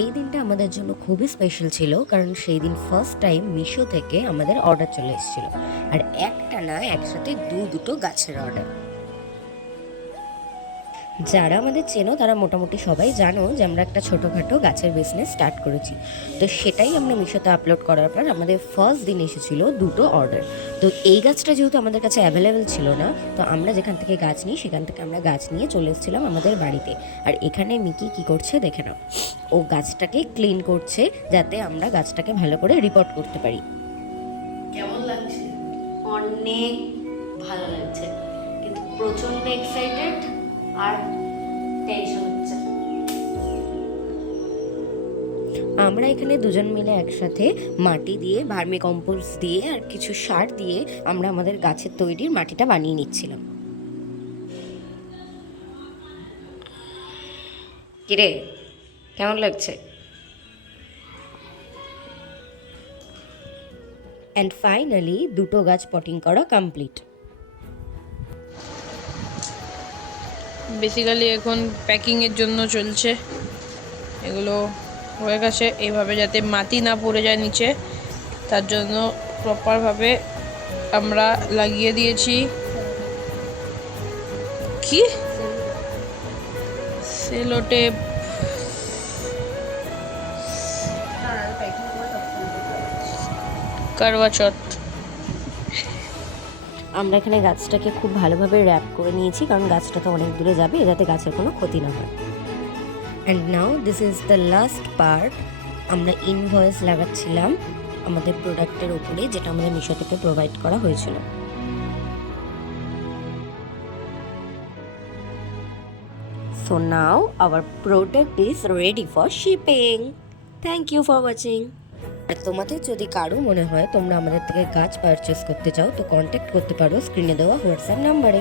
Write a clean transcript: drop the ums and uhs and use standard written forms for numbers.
এই দিনটা আমাদের জন্য খুবই স্পেশাল ছিল, কারণ সেই দিন ফার্স্ট টাইম মিশো থেকে আমাদের অর্ডার চলে এসেছিল। আর একটা না, একসাথে দুটো গাছের অর্ডার। যারা আমাদের চেনো তারা মোটামুটি সবাই জানো যে আমরা একটা ছোটোখাটো গাছের বিজনেস স্টার্ট করেছি। তো সেটাই আমরা মিশোতে আপলোড করার পর আমাদের ফার্স্ট দিন এসেছিল দুটো অর্ডার। তো এই গাছটা যেহেতু আমাদের কাছে অ্যাভেলেবেল ছিল না, তো আমরা যেখান থেকে গাছ নিই সেখান থেকে আমরা গাছ নিয়ে চলে এসেছিলাম আমাদের বাড়িতে। আর এখানে মিকি কি করছে দেখে নাও। ও গাছটাকে ক্লিন করছে যাতে আমরা গাছটাকে ভালো করে রিপোর্ট করতে পারি। কেমন লাগছে? অনেক ভালো লাগছে, কিন্তু প্রচন্ড এক্সাইটেড আর টেনশন হচ্ছে। আমরা এখানে দুজন মিলে একসাথে মাটি দিয়ে, ভার্মি কম্পোস্ট দিয়ে আর কিছু সার দিয়ে আমরা আমাদের গাছের তৈরির মাটিটা বানিয়ে নিচ্ছিলাম। কিরে, কেমন লাগছে? অ্যান্ড ফাইনালি দুটো গাছ পটিং করা কমপ্লিট। বেসিক্যালি এখন প্যাকিংয়ের জন্য চলছে, এগুলো হয়ে গেছে। এইভাবে যাতে মাটি না পড়ে যায় নিচে, তার জন্য প্রপারভাবে আমরা লাগিয়ে দিয়েছি। কি সেলো টেপ, কারওয়া চৌথ। আমরা এখানে গাছটাকে খুব ভালোভাবে র্যাপ করে নিয়েছি, কারণ গাছটা তো অনেক দূরে যাবে, যাতে গাছের কোনো ক্ষতি না হয়। And now this is the last part. আমরা ইনভয়েস লাগাচ্ছিলাম আমাদের প্রোডাক্টের ওপরে, যেটা আমাদের মিশো থেকে প্রোভাইড করা হয়েছিল। So now our product is ready for shipping. Thank you for watching. আর তোমাদের যদি কারো মনে হয় তোমরা আমাদের থেকে গাছ পারচেস করতে চাও, তো কন্ট্যাক্ট করতে পারো স্ক্রিনে দেওয়া হোয়াটসঅ্যাপ নাম্বারে।